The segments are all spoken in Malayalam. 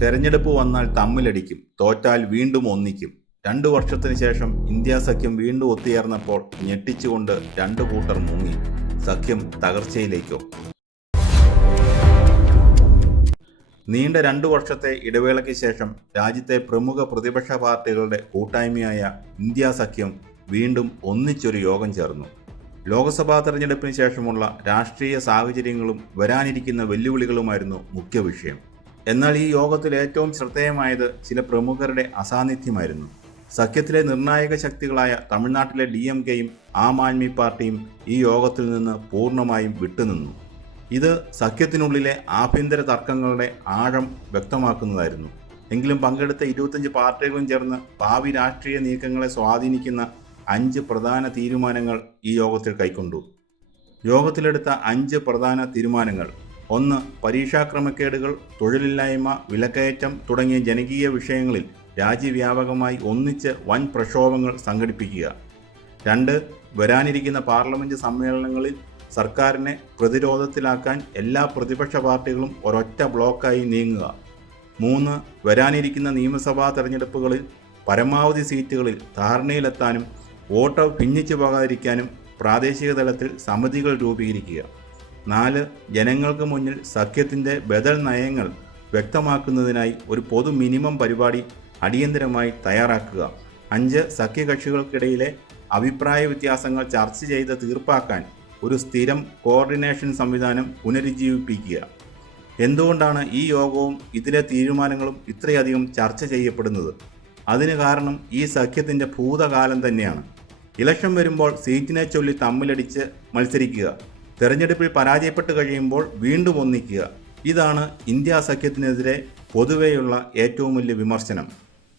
തെരഞ്ഞെടുപ്പ് വന്നാൽ തമ്മിലടിക്കും, തോറ്റാൽ വീണ്ടും ഒന്നിക്കും. 2 വർഷത്തിന് ശേഷം ഇന്ത്യാ സഖ്യം വീണ്ടും ഒത്തുചേർന്നപ്പോൾ ഞെട്ടിച്ചുകൊണ്ട് രണ്ടു കൂട്ടർ മുങ്ങി. സഖ്യം തകർച്ചയിലേക്കോ? നീണ്ട 2 വർഷത്തെ ഇടവേളയ്ക്ക് ശേഷം രാജ്യത്തെ പ്രമുഖ പ്രതിപക്ഷ പാർട്ടികളുടെ കൂട്ടായ്മയായ ഇന്ത്യാ സഖ്യം വീണ്ടും ഒന്നിച്ചൊരു യോഗം ചേർന്നു. ലോക്സഭാ തെരഞ്ഞെടുപ്പിന് ശേഷമുള്ള രാഷ്ട്രീയ സാഹചര്യങ്ങളും വരാനിരിക്കുന്ന വെല്ലുവിളികളുമായിരുന്നു മുഖ്യ വിഷയം. എന്നാൽ ഈ യോഗത്തിൽ ഏറ്റവും ശ്രദ്ധേയമായത് ചില പ്രമുഖരുടെ അസാന്നിധ്യമായിരുന്നു. സഖ്യത്തിലെ നിർണായക ശക്തികളായ തമിഴ്നാട്ടിലെ DMKയും ആം ആദ്മി പാർട്ടിയും ഈ യോഗത്തിൽ നിന്ന് പൂർണ്ണമായും വിട്ടുനിന്നു. ഇത് സഖ്യത്തിനുള്ളിലെ ആഭ്യന്തര തർക്കങ്ങളുടെ ആഴം വ്യക്തമാക്കുന്നതായിരുന്നു. എങ്കിലും പങ്കെടുത്ത 25 പാർട്ടികളും ചേർന്ന് ഭാവി രാഷ്ട്രീയ നീക്കങ്ങളെ സ്വാധീനിക്കുന്ന 5 പ്രധാന തീരുമാനങ്ങൾ ഈ യോഗത്തിൽ കൈക്കൊണ്ടു. യോഗത്തിലെടുത്ത 5 പ്രധാന തീരുമാനങ്ങൾ: 1. പരീക്ഷാക്രമക്കേടുകൾ, തൊഴിലില്ലായ്മ, വിലക്കയറ്റം തുടങ്ങിയ ജനകീയ വിഷയങ്ങളിൽ രാജ്യവ്യാപകമായി ഒന്നിച്ച് വൻ പ്രക്ഷോഭങ്ങൾ സംഘടിപ്പിക്കുക. 2. വരാനിരിക്കുന്ന പാർലമെന്റ് സമ്മേളനങ്ങളിൽ സർക്കാരിനെ പ്രതിരോധത്തിലാക്കാൻ എല്ലാ പ്രതിപക്ഷ പാർട്ടികളും ഒരൊറ്റ ബ്ലോക്കായി നീങ്ങുക. 3. വരാനിരിക്കുന്ന നിയമസഭാ തെരഞ്ഞെടുപ്പുകളിൽ പരമാവധി സീറ്റുകളിൽ ധാരണയിലെത്താനും വോട്ട് ഭിന്നിച്ചു പോകാതിരിക്കാനും പ്രാദേശിക തലത്തിൽ സമിതികൾ രൂപീകരിക്കുക. 4. ജനങ്ങൾക്ക് മുന്നിൽ സഖ്യത്തിൻ്റെ ബദൽ നയങ്ങൾ വ്യക്തമാക്കുന്നതിനായി ഒരു പൊതു മിനിമം പരിപാടി അടിയന്തരമായി തയ്യാറാക്കുക. 5. സഖ്യകക്ഷികൾക്കിടയിലെ അഭിപ്രായ വ്യത്യാസങ്ങൾ ചർച്ച ചെയ്ത് തീർപ്പാക്കാൻ ഒരു സ്ഥിരം കോർഡിനേഷൻ സംവിധാനം പുനരുജ്ജീവിപ്പിക്കുക. എന്തുകൊണ്ടാണ് ഈ യോഗവും ഇതിലെ തീരുമാനങ്ങളും ഇത്രയധികം ചർച്ച ചെയ്യപ്പെടുന്നത്? അതിന് കാരണം ഈ സഖ്യത്തിൻ്റെ ഭൂതകാലം തന്നെയാണ്. ഇലക്ഷൻ വരുമ്പോൾ സീറ്റിനെ ചൊല്ലി തമ്മിലടിച്ച് മത്സരിക്കുക, തെരഞ്ഞെടുപ്പിൽ പരാജയപ്പെട്ട് കഴിയുമ്പോൾ വീണ്ടും ഒന്നിക്കുക. ഇതാണ് ഇന്ത്യാ സഖ്യത്തിനെതിരെ പൊതുവെയുള്ള ഏറ്റവും വലിയ വിമർശനം.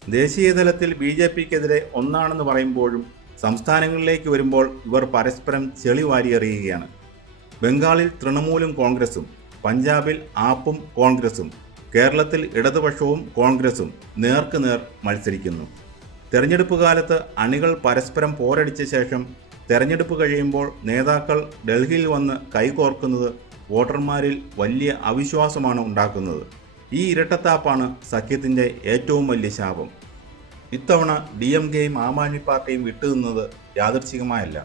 ദേശീയ തലത്തിൽ BJPക്കെതിരെ ഒന്നാണെന്ന് പറയുമ്പോഴും സംസ്ഥാനങ്ങളിലേക്ക് വരുമ്പോൾ ഇവർ പരസ്പരം ചെളി വാരിയെറിയുകയാണ്. ബംഗാളിൽ തൃണമൂലും കോൺഗ്രസും, പഞ്ചാബിൽ ആപ്പും കോൺഗ്രസും, കേരളത്തിൽ ഇടതുപക്ഷവും കോൺഗ്രസും നേർക്കുനേർ മത്സരിക്കുന്നു. തെരഞ്ഞെടുപ്പ് കാലത്ത് അണികൾ പരസ്പരം പോരടിച്ച ശേഷം തെരഞ്ഞെടുപ്പ് കഴിയുമ്പോൾ നേതാക്കൾ ഡൽഹിയിൽ വന്ന് കൈകോർക്കുന്നത് വോട്ടർമാരിൽ വലിയ അവിശ്വാസമാണ് ഉണ്ടാക്കുന്നത്. ഈ ഇരട്ടത്താപ്പാണ് സഖ്യത്തിൻ്റെ ഏറ്റവും വലിയ ശാപം. ഇത്തവണ DMKയും ആം ആദ്മി പാർട്ടിയും വിട്ടുനിന്നത് യാദൃച്ഛികമായല്ല.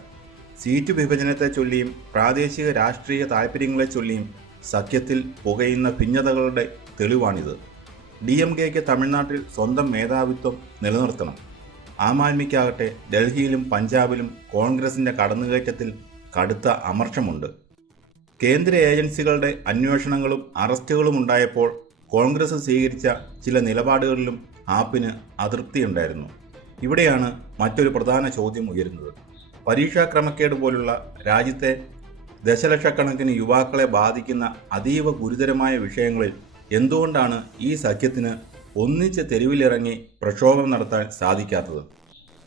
സീറ്റ് വിഭജനത്തെ ചൊല്ലിയും പ്രാദേശിക രാഷ്ട്രീയ താൽപ്പര്യങ്ങളെ ചൊല്ലിയും സഖ്യത്തിൽ പുകയുന്ന ഭിന്നതകളുടെ തെളിവാണിത്. DMKയ്ക്ക് തമിഴ്നാട്ടിൽ സ്വന്തം മേധാവിത്വം നിലനിർത്തണം. ആം ആദ്മിക്കാകട്ടെ ഡൽഹിയിലും പഞ്ചാബിലും കോൺഗ്രസിൻ്റെ കടന്നുകയറ്റത്തിൽ കടുത്ത അമർഷമുണ്ട്. കേന്ദ്ര ഏജൻസികളുടെ അന്വേഷണങ്ങളും അറസ്റ്റുകളും ഉണ്ടായപ്പോൾ കോൺഗ്രസ് സ്വീകരിച്ച ചില നിലപാടുകളിലും ആപ്പിന് അതൃപ്തിയുണ്ടായിരുന്നു. ഇവിടെയാണ് മറ്റൊരു പ്രധാന ചോദ്യം ഉയരുന്നത്. പരീക്ഷാ ക്രമക്കേട് പോലുള്ള രാജ്യത്തെ ദശലക്ഷക്കണക്കിന് യുവാക്കളെ ബാധിക്കുന്ന അതീവ ഗുരുതരമായ വിഷയങ്ങളിൽ എന്തുകൊണ്ടാണ് ഈ സഖ്യത്തിന് ഒന്നിച്ച് തെരുവിലിറങ്ങി പ്രക്ഷോഭം നടത്താൻ സാധിക്കാത്തത്?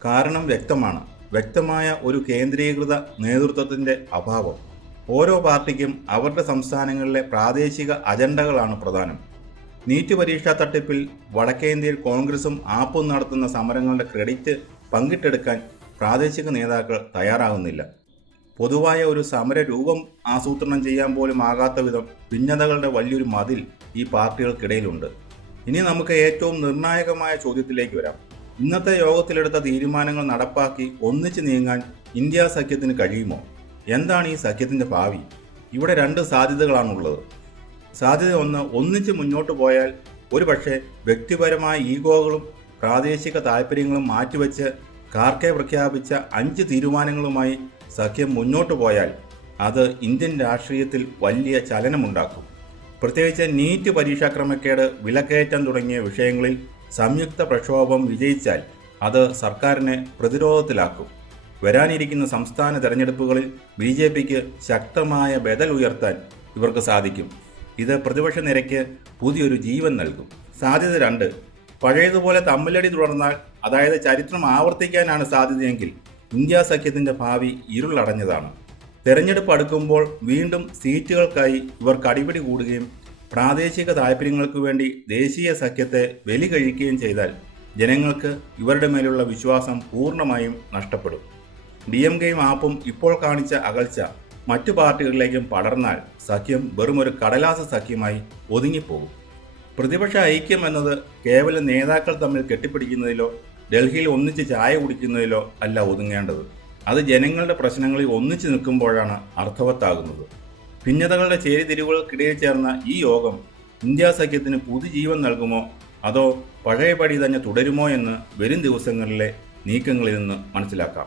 കാരണം വ്യക്തമാണ്. വ്യക്തമായ ഒരു കേന്ദ്രീകൃത നേതൃത്വത്തിൻ്റെ അഭാവം. ഓരോ പാർട്ടിക്കും അവരുടെ സംസ്ഥാനങ്ങളിലെ പ്രാദേശിക അജണ്ടകളാണ് പ്രധാനം. നീറ്റ് പരീക്ഷാ തട്ടിപ്പിൽ വടക്കേന്ത്യയിൽ കോൺഗ്രസും ആപ്പും നടത്തുന്ന സമരങ്ങളുടെ ക്രെഡിറ്റ് പങ്കിട്ടെടുക്കാൻ പ്രാദേശിക നേതാക്കൾ തയ്യാറാകുന്നില്ല. പൊതുവായ ഒരു സമര രൂപം ആസൂത്രണം ചെയ്യാൻ പോലും ആകാത്ത വിധം ഭിന്നതകളുടെ വലിയൊരു മതിൽ ഈ പാർട്ടികൾക്കിടയിലുണ്ട്. ഇനി നമുക്ക് ഏറ്റവും നിർണായകമായ ചോദ്യത്തിലേക്ക് വരാം. ഇന്നത്തെ യോഗത്തിലെടുത്ത തീരുമാനങ്ങൾ നടപ്പാക്കി ഒന്നിച്ച് നീങ്ങാൻ ഇന്ത്യാ സഖ്യത്തിന് കഴിയുമോ? എന്താണ് ഈ സഖ്യത്തിൻ്റെ ഭാവി? ഇവിടെ 2 സാധ്യതകളാണുള്ളത്. സാധ്യത 1, ഒന്നിച്ച് മുന്നോട്ട് പോയാൽ ഒരുപക്ഷെ വ്യക്തിപരമായ ഈഗോകളും പ്രാദേശിക താൽപ്പര്യങ്ങളും മാറ്റിവെച്ച് ഖാർഗെ പ്രഖ്യാപിച്ച 5 തീരുമാനങ്ങളുമായി സഖ്യം മുന്നോട്ട് പോയാൽ അത് ഇന്ത്യൻ രാഷ്ട്രീയത്തിൽ വലിയ ചലനമുണ്ടാക്കും. പ്രത്യേകിച്ച് നീറ്റ് പരീക്ഷാക്രമക്കേട്, വിലക്കയറ്റം തുടങ്ങിയ വിഷയങ്ങളിൽ സംയുക്ത പ്രക്ഷോഭം വിജയിച്ചാൽ അത് സർക്കാരിനെ പ്രതിരോധത്തിലാക്കും. വരാനിരിക്കുന്ന സംസ്ഥാന തെരഞ്ഞെടുപ്പുകളിൽ BJPക്ക് ശക്തമായ ബദൽ ഉയർത്താൻ ഇവർക്ക് സാധിക്കും. ഇത് പ്രതിപക്ഷ നിരയ്ക്ക് പുതിയൊരു ജീവൻ നൽകും. സാധ്യത 2, പഴയതുപോലെ തമ്മിലടി തുടർന്നാൽ, അതായത് ചരിത്രം ആവർത്തിക്കാനാണ് സാധ്യതയെങ്കിൽ ഇന്ത്യാ സഖ്യത്തിൻ്റെ ഭാവി ഇരുളടഞ്ഞതാണ്. തെരഞ്ഞെടുപ്പ് അടുക്കുമ്പോൾ വീണ്ടും സീറ്റുകൾക്കായി ഇവർ കടിപിടി കൂടുകയും പ്രാദേശിക താൽപ്പര്യങ്ങൾക്ക് വേണ്ടി ദേശീയ സഖ്യത്തെ ബലി കഴിക്കുകയും ചെയ്താൽ ജനങ്ങൾക്ക് ഇവരുടെ മേലുള്ള വിശ്വാസം പൂർണ്ണമായും നഷ്ടപ്പെടും. DMKയും ആപ്പും ഇപ്പോൾ കാണിച്ച അകൽച്ച മറ്റു പാർട്ടികളിലേക്കും പടർന്നാൽ സഖ്യം വെറുമൊരു കടലാസ സഖ്യമായി ഒതുങ്ങിപ്പോകും. പ്രതിപക്ഷ ഐക്യം എന്നത് കേവലം നേതാക്കൾ തമ്മിൽ കെട്ടിപ്പിടിക്കുന്നതിലോ ഡൽഹിയിൽ ഒന്നിച്ച് ചായ കുടിക്കുന്നതിലോ അല്ല ഒതുങ്ങേണ്ടത്. അത് ജനങ്ങളുടെ പ്രശ്നങ്ങളിൽ ഒന്നിച്ചു നിൽക്കുമ്പോഴാണ് അർത്ഥവത്താകുന്നത്. ഭിന്നതകളുടെ ചേരിതിരിവുകൾക്കിടയിൽ ചേർന്ന ഈ യോഗം ഇന്ത്യാ സഖ്യത്തിന് പുതുജീവൻ നൽകുമോ അതോ പഴയപടി തന്നെ തുടരുമോ എന്ന് വരും ദിവസങ്ങളിലെ നീക്കങ്ങളിൽ നിന്ന് മനസ്സിലാക്കാം.